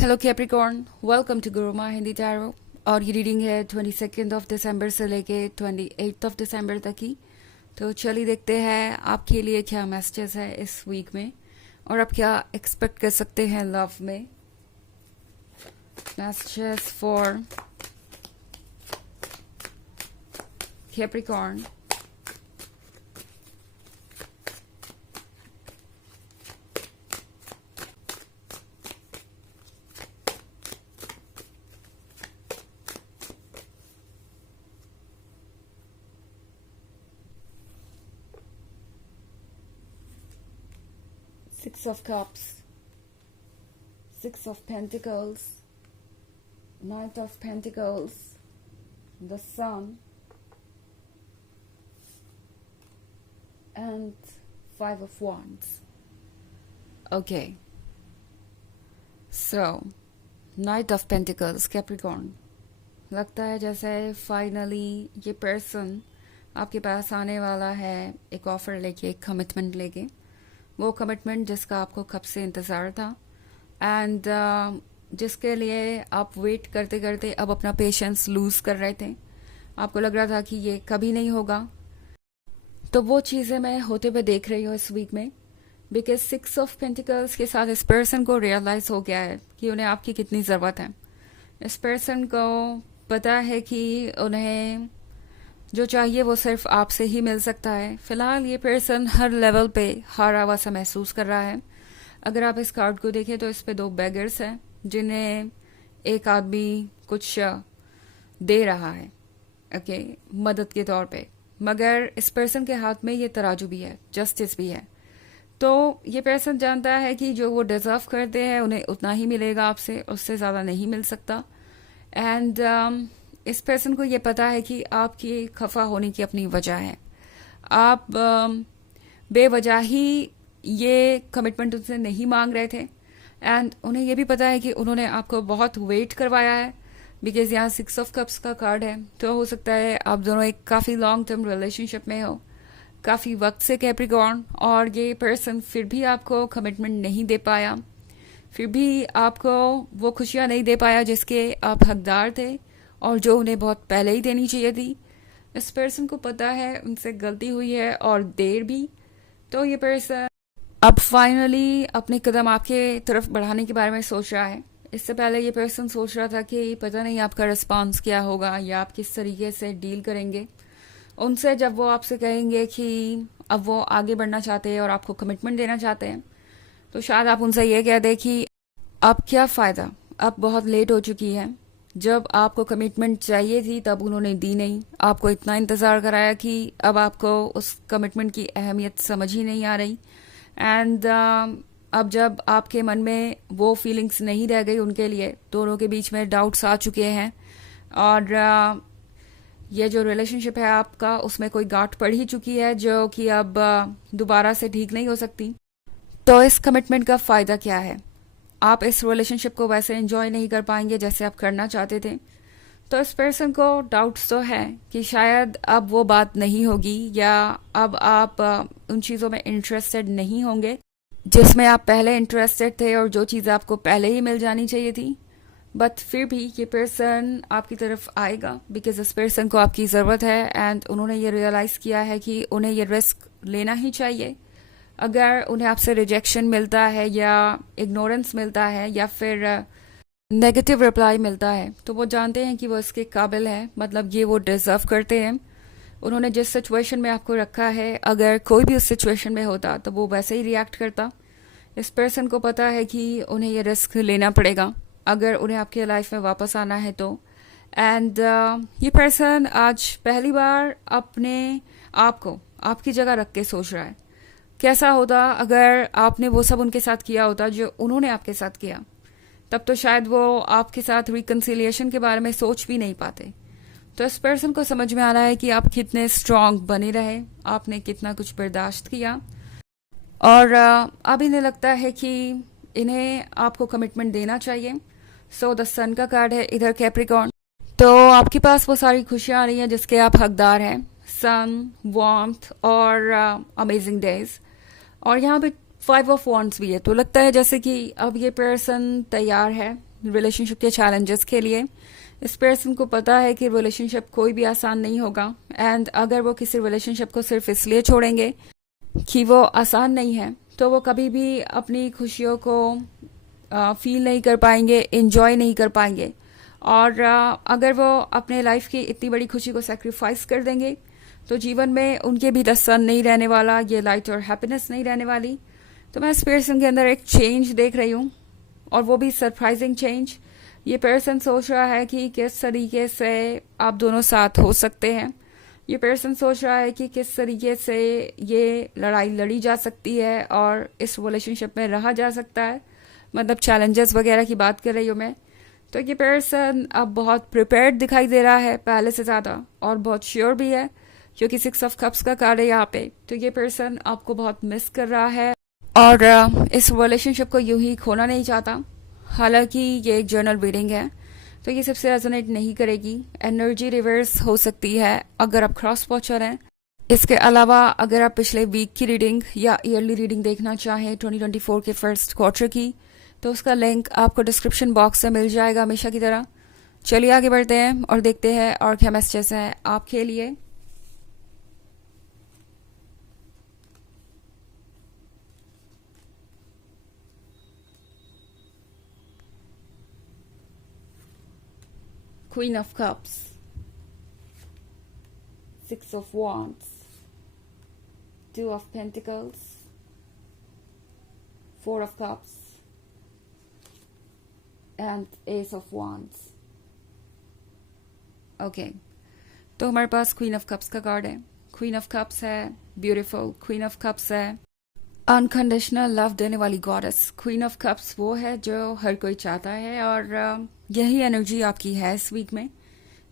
Hello Capricorn, welcome to Guruma Hindi tarot. और ये reading है 22 ऑफ दिसंबर से लेके 28 ऑफ दिसंबर तक की। तो चलिए देखते हैं आपके लिए क्या मैसेजेस है इस वीक में और आप क्या एक्सपेक्ट कर सकते हैं लव में। Messages for Capricorn. Six of Cups, Six of Pentacles, Knight of Pentacles, the Sun, and Five of Wands. Okay. So, Knight of Pentacles, Capricorn. लगता है जैसे फाइनली ये पर्सन आपके पास आने वाला है एक ऑफर लेके, एक कमिटमेंट लेके। वो कमिटमेंट जिसका आपको कब से इंतज़ार था एंड जिसके लिए आप वेट करते करते अब अपना पेशेंस लूज़ कर रहे थे। आपको लग रहा था कि ये कभी नहीं होगा, तो वो चीज़ें मैं होते हुए देख रही हूँ इस वीक में। बिकॉज 6 ऑफ पेंटिकल्स के साथ इस पर्सन को रियलाइज हो गया है कि उन्हें आपकी कितनी ज़रूरत है। इस पर्सन को पता है कि उन्हें जो चाहिए वो सिर्फ आपसे ही मिल सकता है। फिलहाल ये पर्सन हर लेवल पे हारा हुआ सा महसूस कर रहा है। अगर आप इस कार्ड को देखें तो इस पे 2 बेगर्स हैं जिन्हें एक आदमी कुछ दे रहा है, ओके, मदद के तौर पे। मगर इस पर्सन के हाथ में ये तराजू भी है, जस्टिस भी है। तो ये पर्सन जानता है कि जो वो डिजर्व करते हैं उन्हें उतना ही मिलेगा आपसे, उससे ज़्यादा नहीं मिल सकता। एंड इस पर्सन को ये पता है कि आपकी खफा होने की अपनी वजह है। आप बेवजह ही ये कमिटमेंट उनसे नहीं मांग रहे थे एंड उन्हें ये भी पता है कि उन्होंने आपको बहुत वेट करवाया है। बिकॉज यहाँ 6 ऑफ कप्स का कार्ड है, तो हो सकता है आप दोनों एक काफ़ी लॉन्ग टर्म रिलेशनशिप में हो, काफ़ी वक्त से कैप्रिकॉर्न, और ये पर्सन फिर भी आपको कमिटमेंट नहीं दे पाया, फिर भी आपको वो खुशियाँ नहीं दे पाया जिसके आप हकदार थे और जो उन्हें बहुत पहले ही देनी चाहिए थी। इस पर्सन को पता है उनसे गलती हुई है और देर भी। तो ये पर्सन अब फाइनली अपने कदम आपके तरफ बढ़ाने के बारे में सोच रहा है। इससे पहले ये पर्सन सोच रहा था कि पता नहीं आपका रिस्पांस क्या होगा या आप किस तरीके से डील करेंगे उनसे जब वो आपसे कहेंगे कि अब वो आगे बढ़ना चाहते हैं और आपको कमिटमेंट देना चाहते हैं। तो शायद आप उनसे ये कह दें कि अब क्या फ़ायदा, अब बहुत लेट हो चुकी है। जब आपको कमिटमेंट चाहिए थी तब उन्होंने दी नहीं, आपको इतना इंतज़ार कराया कि अब आपको उस कमिटमेंट की अहमियत समझ ही नहीं आ रही। एंड अब जब आपके मन में वो फीलिंग्स नहीं रह गई उनके लिए, दोनों के बीच में डाउट्स आ चुके हैं और ये जो रिलेशनशिप है आपका उसमें कोई गांठ पड़ ही चुकी है जो कि अब दोबारा से ठीक नहीं हो सकती। तो इस कमिटमेंट का फ़ायदा क्या है? आप इस रिलेशनशिप को वैसे एंजॉय नहीं कर पाएंगे जैसे आप करना चाहते थे। तो इस पर्सन को डाउट्स तो है कि शायद अब वो बात नहीं होगी या अब आप उन चीज़ों में इंटरेस्टेड नहीं होंगे जिसमें आप पहले इंटरेस्टेड थे और जो चीज़ आपको पहले ही मिल जानी चाहिए थी। बट फिर भी ये पर्सन आपकी तरफ आएगा बिकॉज इस पर्सन को आपकी ज़रूरत है एंड उन्होंने ये रियलाइज़ किया है कि उन्हें ये रिस्क लेना ही चाहिए। अगर उन्हें आपसे रिजेक्शन मिलता है या इग्नोरेंस मिलता है या फिर नेगेटिव रिप्लाई मिलता है तो वो जानते हैं कि वो इसके काबिल हैं, मतलब ये वो डिज़र्व करते हैं। उन्होंने जिस सिचुएशन में आपको रखा है, अगर कोई भी उस सिचुएशन में होता तो वो वैसे ही रिएक्ट करता। इस पर्सन को पता है कि उन्हें ये रिस्क लेना पड़ेगा अगर उन्हें आपके लाइफ में वापस आना है तो। एंड ये पर्सन आज पहली बार अपने आप को आपकी जगह रख के सोच रहा है कैसा होता अगर आपने वो सब उनके साथ किया होता जो उन्होंने आपके साथ किया। तब तो शायद वो आपके साथ रिकन्सिलिएशन के बारे में सोच भी नहीं पाते। तो इस पर्सन को समझ में आ रहा है कि आप कितने स्ट्रांग बने रहे, आपने कितना कुछ बर्दाश्त किया और अब इन्हें लगता है कि इन्हें आपको कमिटमेंट देना चाहिए। सो द सन का कार्ड है इधर कैप्रिकॉर्न। तो आपके पास वो सारी खुशियाँ आ रही हैं जिसके आप हकदार हैं, सन, वार्मथ और अमेजिंग डेज। और यहाँ पे 5 ऑफ वॉन्ड्स भी है। तो लगता है जैसे कि अब ये पर्सन तैयार है रिलेशनशिप के चैलेंजेस के लिए। इस पर्सन को पता है कि रिलेशनशिप कोई भी आसान नहीं होगा, एंड अगर वो किसी रिलेशनशिप को सिर्फ इसलिए छोड़ेंगे कि वो आसान नहीं है, तो वो कभी भी अपनी खुशियों को फील नहीं कर पाएंगे, इंजॉय नहीं कर पाएंगे। और अगर वो अपने लाइफ की इतनी बड़ी खुशी को सेक्रीफाइस कर देंगे, तो जीवन में उनके भी सन नहीं रहने वाला, ये लाइट और हैप्पीनेस नहीं रहने वाली। तो मैं इस पर्सन के अंदर एक चेंज देख रही हूँ, और वो भी सरप्राइजिंग चेंज। ये पर्सन सोच रहा है कि किस तरीके से आप दोनों साथ हो सकते हैं। ये पर्सन सोच रहा है कि किस तरीके से ये लड़ाई लड़ी जा सकती है और इस रिलेशनशिप में रहा जा सकता है, मतलब चैलेंजेस वगैरह की बात कर रही हूँ मैं। तो ये पर्सन अब बहुत प्रिपेयर्ड दिखाई दे रहा है पहले से ज़्यादा, और बहुत श्योर भी है, क्योंकि 6 ऑफ कप्स का कार्ड है यहाँ पे। तो ये पर्सन आपको बहुत मिस कर रहा है और इस रिलेशनशिप को यूं ही खोना नहीं चाहता। हालांकि ये एक जर्नल रीडिंग है, तो ये सबसे रेजोनेट नहीं करेगी। एनर्जी रिवर्स हो सकती है अगर आप क्रॉस वॉचर हैं। इसके अलावा अगर आप पिछले वीक की रीडिंग या ईयरली रीडिंग देखना चाहें 2024 के फर्स्ट क्वार्टर की, तो उसका लिंक आपको डिस्क्रिप्शन बॉक्स से मिल जाएगा हमेशा की तरह। चलिए आगे बढ़ते हैं और देखते हैं और क्या मैसेजेस हैं आपके लिए। Queen of Cups, 6 of Wands, 2 of Pentacles, 4 of Cups, and Ace of Wands. Okay, तो हमारे पास क्वीन ऑफ कप्स का कार्ड है। क्वीन ऑफ कप्स है ब्यूटीफुल, क्वीन ऑफ कप्स है अनकंडीशनल लव देने वाली गॉडेस। क्वीन ऑफ कप्स वो है जो हर कोई चाहता है, और यही एनर्जी आपकी है इस वीक में।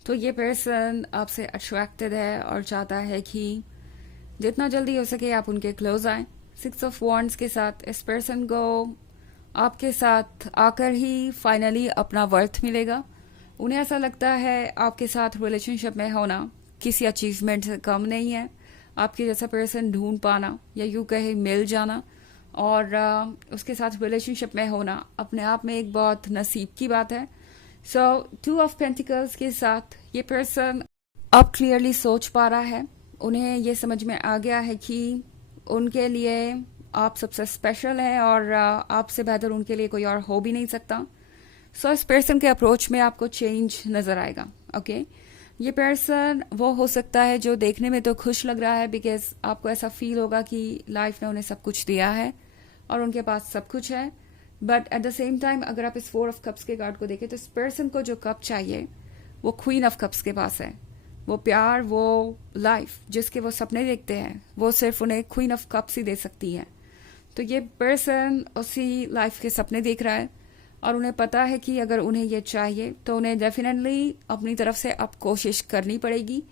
तो ये पर्सन आपसे अट्रैक्टेड है और चाहता है कि जितना जल्दी हो सके आप उनके क्लोज आए। 6 ऑफ वॉन्ड्स के साथ इस पर्सन को आपके साथ आकर ही फाइनली अपना वर्थ मिलेगा। उन्हें ऐसा लगता है आपके साथ रिलेशनशिप में होना किसी अचीवमेंट से कम नहीं है। आपके जैसा पर्सन ढूंढ पाना, या यूं कहे मिल जाना, और उसके साथ रिलेशनशिप में होना अपने आप में एक बहुत नसीब की बात है। सो 2 ऑफ पेंटिकल्स के साथ ये पर्सन अब क्लियरली सोच पा रहा है। उन्हें ये समझ में आ गया है कि उनके लिए आप सबसे स्पेशल हैं, और आपसे बेहतर उनके लिए कोई और हो भी नहीं सकता। सो इस पर्सन के अप्रोच में आपको चेंज नजर आएगा। ओके, ये पर्सन वो हो सकता है जो देखने में तो खुश लग रहा है, बिकॉज आपको ऐसा फील होगा कि लाइफ ने उन्हें सब कुछ दिया है और उनके पास सब कुछ है। But at the same time अगर आप इस 4 ऑफ कप्स के कार्ड को देखें, तो इस पर्सन को जो कप चाहिए वो क्वीन ऑफ कप्स के पास है। वो प्यार, वो लाइफ जिसके वो सपने देखते हैं, वो सिर्फ उन्हें क्वीन ऑफ कप्स ही दे सकती है। तो ये पर्सन उसी लाइफ के सपने देख रहा है, और उन्हें पता है कि अगर उन्हें ये चाहिए तो उन्हें डेफिनेटली अपनी तरफ से अब कोशिश करनी पड़ेगी।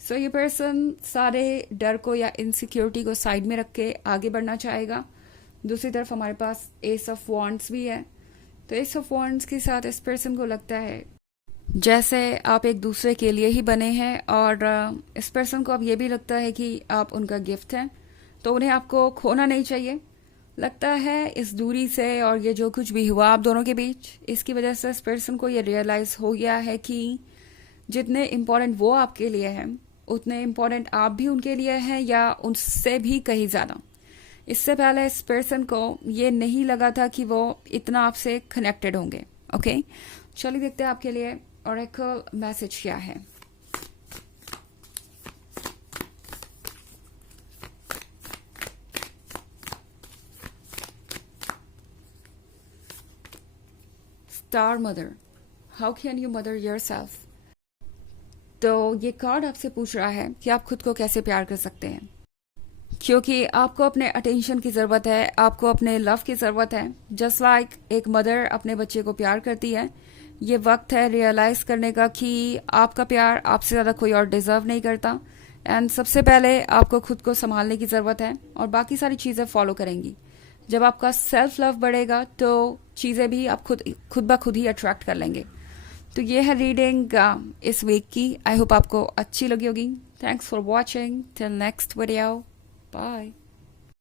सो ये पर्सन सारे डर को या इनसिक्योरिटी को साइड में रख के आगे बढ़ना चाहेगा। दूसरी तरफ हमारे पास एस ऑफ वॉन्ड्स भी है। तो एस ऑफ वॉन्ड्स के साथ इस पर्सन को लगता है जैसे आप एक दूसरे के लिए ही बने हैं, और इस पर्सन को अब ये भी लगता है कि आप उनका गिफ्ट हैं, तो उन्हें आपको खोना नहीं चाहिए। लगता है इस दूरी से और ये जो कुछ भी हुआ आप दोनों के बीच, इसकी वजह से इस पर्सन को ये रियलाइज हो गया है कि जितने इम्पोर्टेंट वो आपके लिए हैं, उतने इम्पोर्टेंट आप भी उनके लिए हैं, या उनसे भी कहीं ज्यादा। इससे पहले इस पर्सन को ये नहीं लगा था कि वो इतना आपसे कनेक्टेड होंगे। ओके, चलिए देखते हैं आपके लिए ऑरेकल मैसेज क्या है। Star mother, how can you mother yourself. तो ये कार्ड आपसे पूछ रहा है कि आप खुद को कैसे प्यार कर सकते हैं, क्योंकि आपको अपने अटेंशन की ज़रूरत है, आपको अपने लव की ज़रूरत है। जस्ट लाइक एक मदर अपने बच्चे को प्यार करती है। ये वक्त है रियलाइज़ करने का कि आपका प्यार आपसे ज़्यादा कोई और डिज़र्व नहीं करता। एंड सबसे पहले आपको खुद को संभालने की ज़रूरत है, और बाकी सारी चीज़ें फॉलो करेंगी। जब आपका सेल्फ लव बढ़ेगा तो चीज़ें भी आप खुद ब खुद ही अट्रैक्ट कर लेंगे। तो ये है रीडिंग इस वीक की। आई होप आपको अच्छी लगी होगी। Thanks for watching. Till next video, bye.